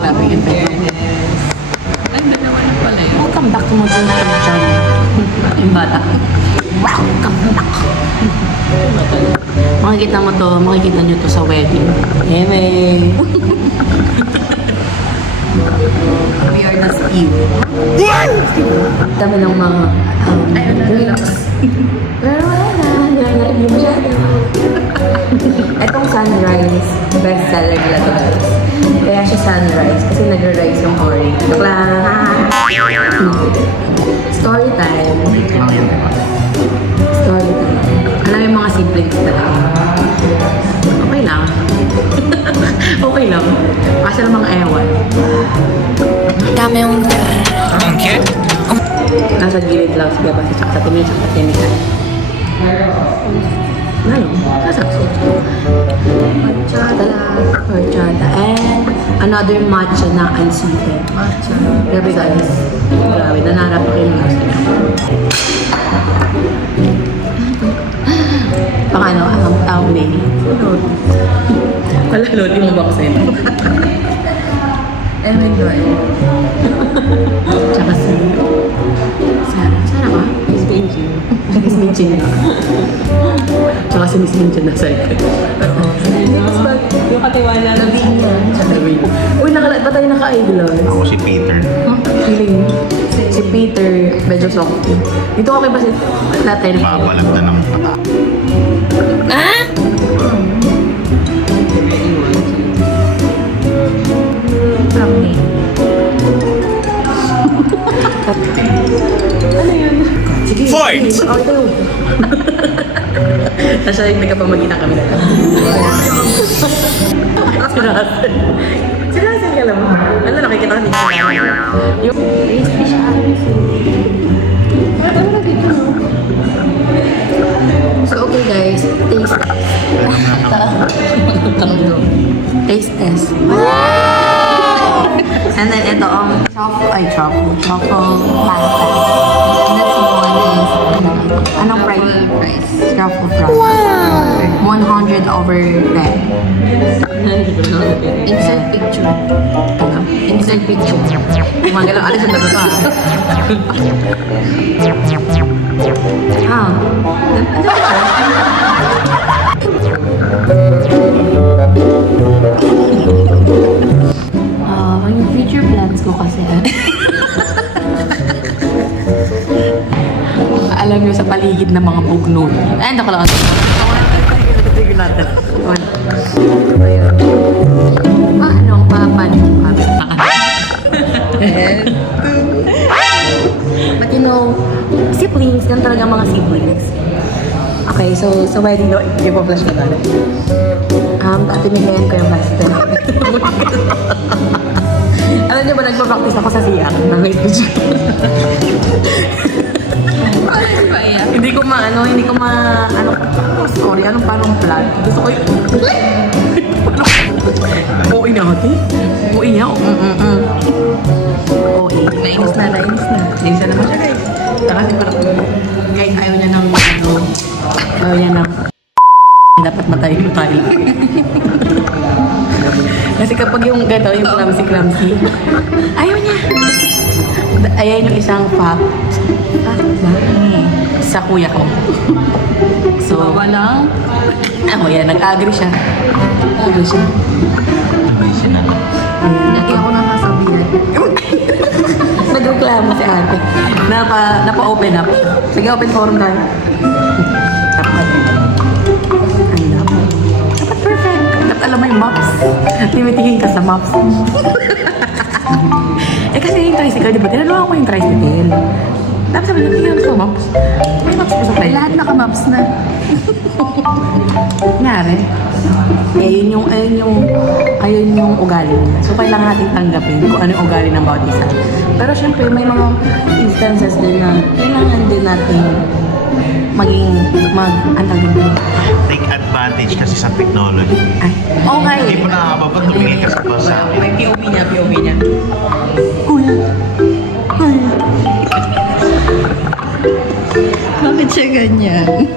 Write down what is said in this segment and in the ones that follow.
Grabe yung fairness. Ay, dalawa na pala yun. Welcome back to Mojo na John. Yung bata. Welcome back. Makikita mo to, makikita nyo to sa wedding. Anyway. We are not Steve. Dami ng mga drinks. Pero wala na, hindi masyado. Itong sunrise, best seller nila to guys. Kaya siya sunrise kasi nag-rise yung orange. Story time. Story time. Alam yung mga siblings talaga. Okay lang. Okay lang. Kasi namang ewan. Dami yung... Okay. Nasa gilid lang siya ba sa tingin sa katinikay. Ano? Nasa horchata. And another matcha na unsweetened. Matcha. Grabe guys. Grabe. Nanarap ako yung gusto niya. Pang ano, ang tawag na yun. Wala, lodi mo ba kasi? Enjoy. Tsaka si... Sarah. Sarah ka? Miss Minchin. Miss Minchin na. Tsaka si Miss Minchin na sa ikin. Yung katiwala. Lavinia. Uy, patay naka-idolon. Ako si Peter. Feeling si Peter, medyo soft. Dito okay ba si natin? Babalag na ng pata. Ah? Kami. Ano yun? Sige. Fight! Nasa yung nagkapamagina kami na lang. Sinasin ka lang. Ano, nakikita ka dito. Yung tasty siya. Ano na dito, no? So, okay guys. Taste test. Taste test. And then ito ang truffle pasta. And then si one is anong price? Truffle price. Wow! 100 over 10. Insert picture. Insert picture. Magalang alis ang tabi pa. Yung future plans ko kasi alam nyo sa paligid ng mga pugnot. Ay, hindi ko lang. Tigil natin. Anong papanin ko kami? But you know, siblings, yan talaga mga siblings. Okay, so sa wedding no, hindi po flash na tayo. Katimigayan ko yung basta. Alam niyo ba, nagpa-practice ako sa siyak ng wait video. Hindi ko sorry, anong parang plan? Gusto ko yung... OA na ate? OA niya? OA. Nainis na. Nainis na naman siya guys. Kasi parang guys, ayaw niya ng dapat matayin mo tayo. Kasi kapag yung gato, yung clumsy, ayaw niya. Ayan yung isang fact ba? Sa kuya ko. So, walang... yan, nag-agree siya. Lagi ako nakasabihan. Nagreklamo si ate. Napa-open up. Sige, open forum tayo. Dapat perfect. Dapat alam mo yung maps. Timitingin ka sa maps. Kasi yung tricycle, diba? Tinalawa ko yung tricycle. Tapos sabi niya, tingnan sa maps. May maps ko sa tricycle. Lahat naka-maps na. Nangyari. Ayun yung ugali nila. So, kailangan natin tanggapin kung ano yung ugali ng bawat isa. Pero syempre, may mga instances din na kailangan din natin take advantage kasi sa technology. Ay, okay. Hindi mo nakakababag, tumingin ka sa basa. May POV niya. Kuya. Bakit siya ganyan?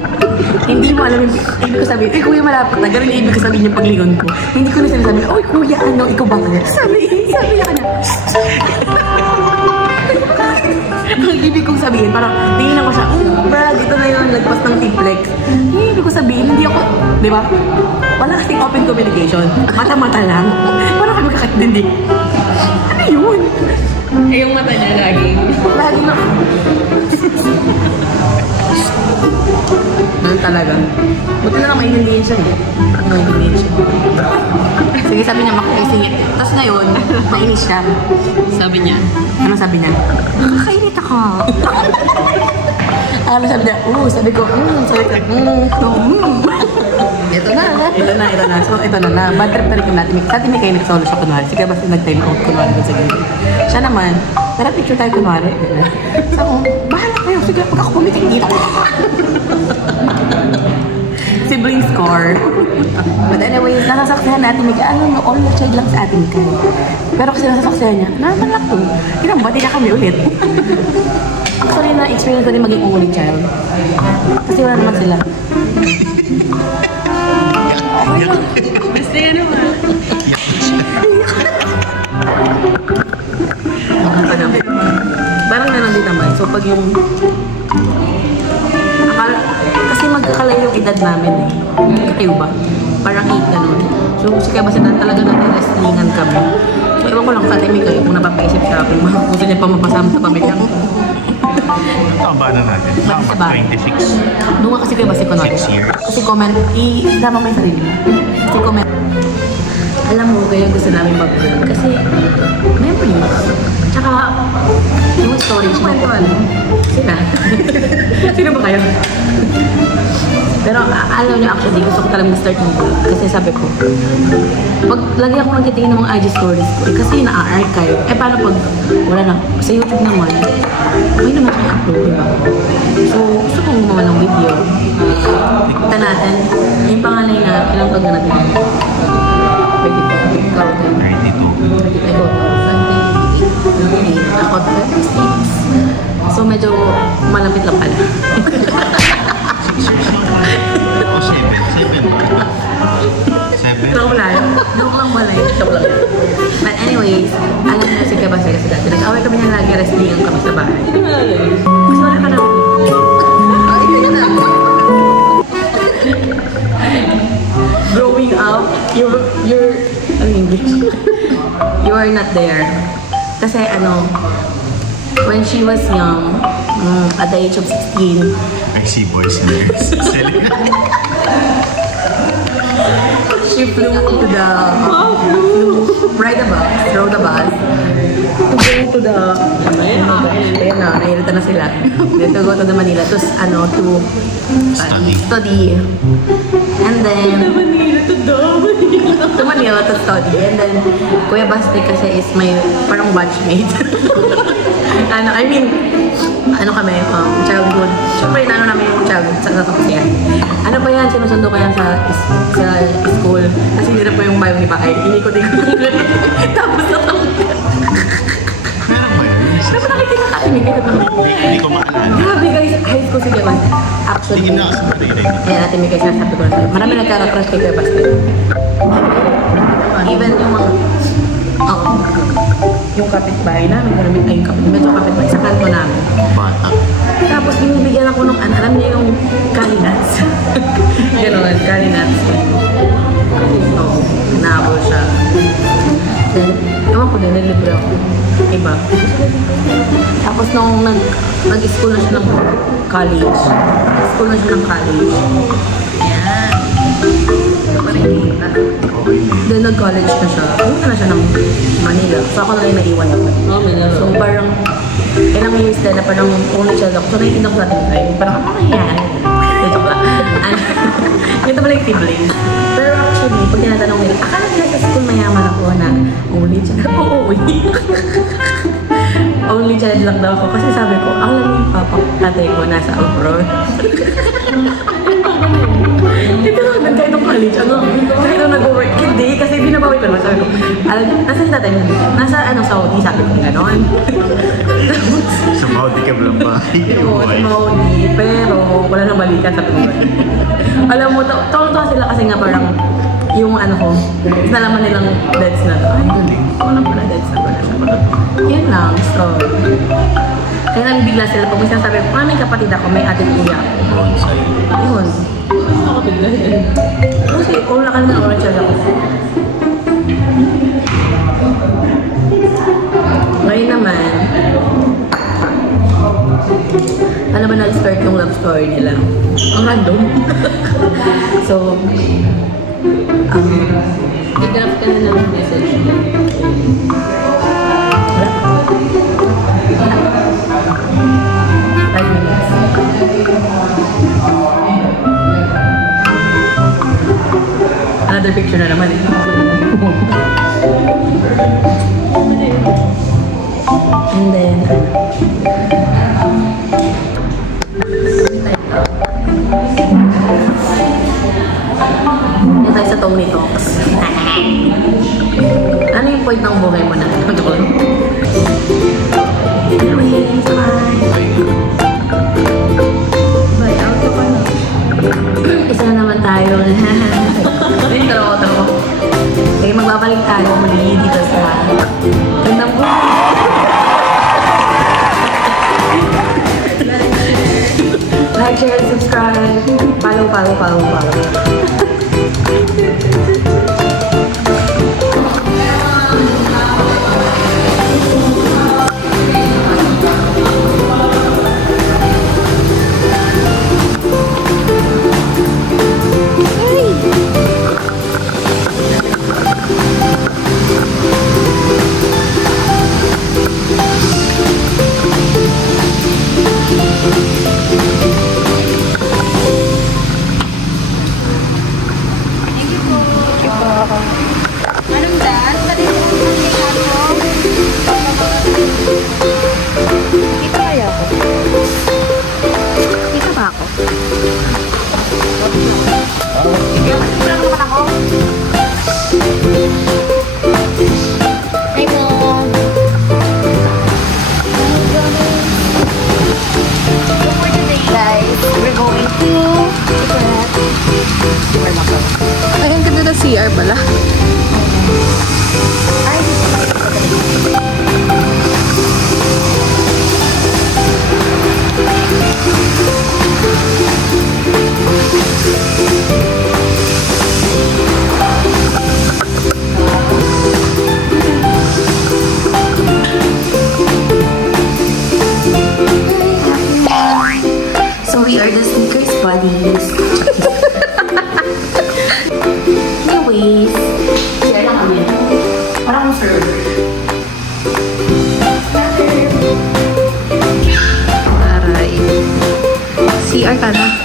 Hindi mo alam yung ibig ko sabihin, kuya malapit na, ganun yung ibig ko sabihin yung paglingon ko. Hindi ko na sinasabi, oy kuya, ano, ikaw ba? Sabi niya ka na. Ang ibig kong sabihin, parang tingin ako siya, Brad, ito na yun, lagpas ng tiplex. Yung ibig ko sabihin, hindi ako, di ba? Wala kasing open communication. Mata-mata lang. Parang kami kakatindi. Ano yun? Yung mata niya laging. Lagi na. Ganun talaga. Buti na lang maintindihan siya eh. At maintindihan siya. Sige, sabi niya makakaisingit. Tapos ngayon, nainis siya. Sabi niya. Ano sabi niya? Nakakainit ako. Ano sabi niya? Sabi ko, sabi ko, Ito na. So, ito na. Bad trip na rin kami natin. Sa atin may kayo nagsolo siya kunwari. Sige, basta nag-time out kunwari sa gilid. Siya naman, tara picture tayo kunwari. So, bahala kayo. Sige, pag ako pumitik dito. Sibling score. But anyway, nasasaksihan natin. Ano, all the child lang sa atin kayo. Pero kasi nasasaksihan niya, naman lang to. Kinambati na kami ulit. Actually, na-experience ko din maging only child. Kasi wala naman sila. Basta yan naman. Parang naman din naman. So, pag yung... Kasi magkakalay yung edad namin eh. Kayo ba? Parang 8 ganun. So, kasi kaya basta talaga nag-wrestlingan kami. So, ewan ko lang sa timing kayo kung napapaisip siya. Kung gusto niya pa mapasama sa pamilya ko. Ang ba na natin? Sa ba? 26. Doon nga kasi kayo ba si Kunwari? 6 years. Kasi comment, isama mo yung sarili mo. Kasi comment. Alam mo, kaya gusto namin mag-vlog. Kasi, memories. Tsaka, yung storage na ito. Sina? Sino ba kayo? Pero alam niyo, actually, gusto ko talagang start ng vlog. Kasi sabi ko, pag lagi ako nagtitingin ng mga IG stories ko, kasi na-archive. Paano pag wala na? Sa YouTube naman, may naman kang upload, diba? So, gusto kong gumawa ng video. Kita natin, yung panganay na, ilang taon na natin? 22. Ako, 36. So, medyo malapit lang pala. Ako 7. Joke lang. Joke lang pala yun. Joke lang. But anyways, alam niyo si Kebasa kasi dati. Nag-away kami niya lagi, wrestlingan kami sa bahay. Mas wala ka na. Growing up, you're English. You are not there. Kasi ano, when she was young, at the age of 16, I see boys and girls. she flew to the rode the bus to go to the ayan na, nairita na sila to go to the Manila to study and then to Manila to study and then Kuya Basti kasi is my parang batchmate ano kami, childhood. Siyempre, namin yung childhood sa yan. Ano pa yan? Sinusundo ko yan sa school. Kasi hindi na po yung bayo ni Bakay. Inikot-ikot. Tapos na ito. Meron ba yun? Pero nakikita ka, imikot na. Hindi ko maalala. Grabe guys, high school sige man. Actually. Sige na kasi maririnig. Kaya natin may guys nasabi ko na sa'yo. Marami nagkaka-crush kay Kuya Basti. Even yung mga... yung kapitbahay namin, medyo kapitbahay sa kanto namin. Bata. Tapos binibigyan ako ng, alam niyo yung calinats. Gano'n, calinats. Oo, nahabol siya. Then, ewan ko din, nalibro ako. Iba. Tapos nung nag-school na siya ng college. School na siya ng college. Ayan. Parinita. Then nag-college na siya. Pumunta na siya ng Manila. So ako na rin naiwan ako. So parang ilang years din na parang only child ako. So naiinda ko sa ating time. Parang ano nangyari? Joke lang. Ito pala yung sibling. Pero actually, pag tinatanong nila, akala nila sa school mayaman ako na only child. Oo, only child lang daw ako. Kasi sabi ko, ang lang yung papa tatay ko nasa abroad. Ito lang, kahit ng college, kasi ito nag-work. Hindi, kasi binabawi pero sabi ko, nasa yung tatay mo? Nasa Saudi, sabi ko gano'n. Sa Maudi ka lang ba? Oo, sa Saudi, pero wala nang balikan, sabi ko. Alam mo, tawang-tawa sila kasi nga parang yung ko, nalaman nilang deads na to. Ay, wala pala deads na pala. Sabi ko, yan lang, so. Kaya nang bigla sila pag minsan sabi ko, may kapatid ako, may ate kuya. Yun. Ako bigla yun. Kasi kung lakan na orange ako. Ngayon naman, ano ba na-start yung love story nila? Ang random. So, i-draft ka na ng message. Wala. 5 minutes. Another picture na naman eh. And then, yan tayo sa Tony Talks. Ano yung point ng buhay mo na? Anyways, bye. Bye, out ko na. Isa na naman tayo. Taro. Sige, magbabalik tayo muli dito sa Gandang Buhay. Like, share, subscribe. Follow. Anong daan? Dali mo ang ako. Dito kaya ako? Dito ba ako? Dito naman ako. Hi mo. So for today guys, we're going to Ay, ang ganda na CR pala. So we are the sneakers buddies. Anyways, share lang kami. Parang server. Aray. CR ka na.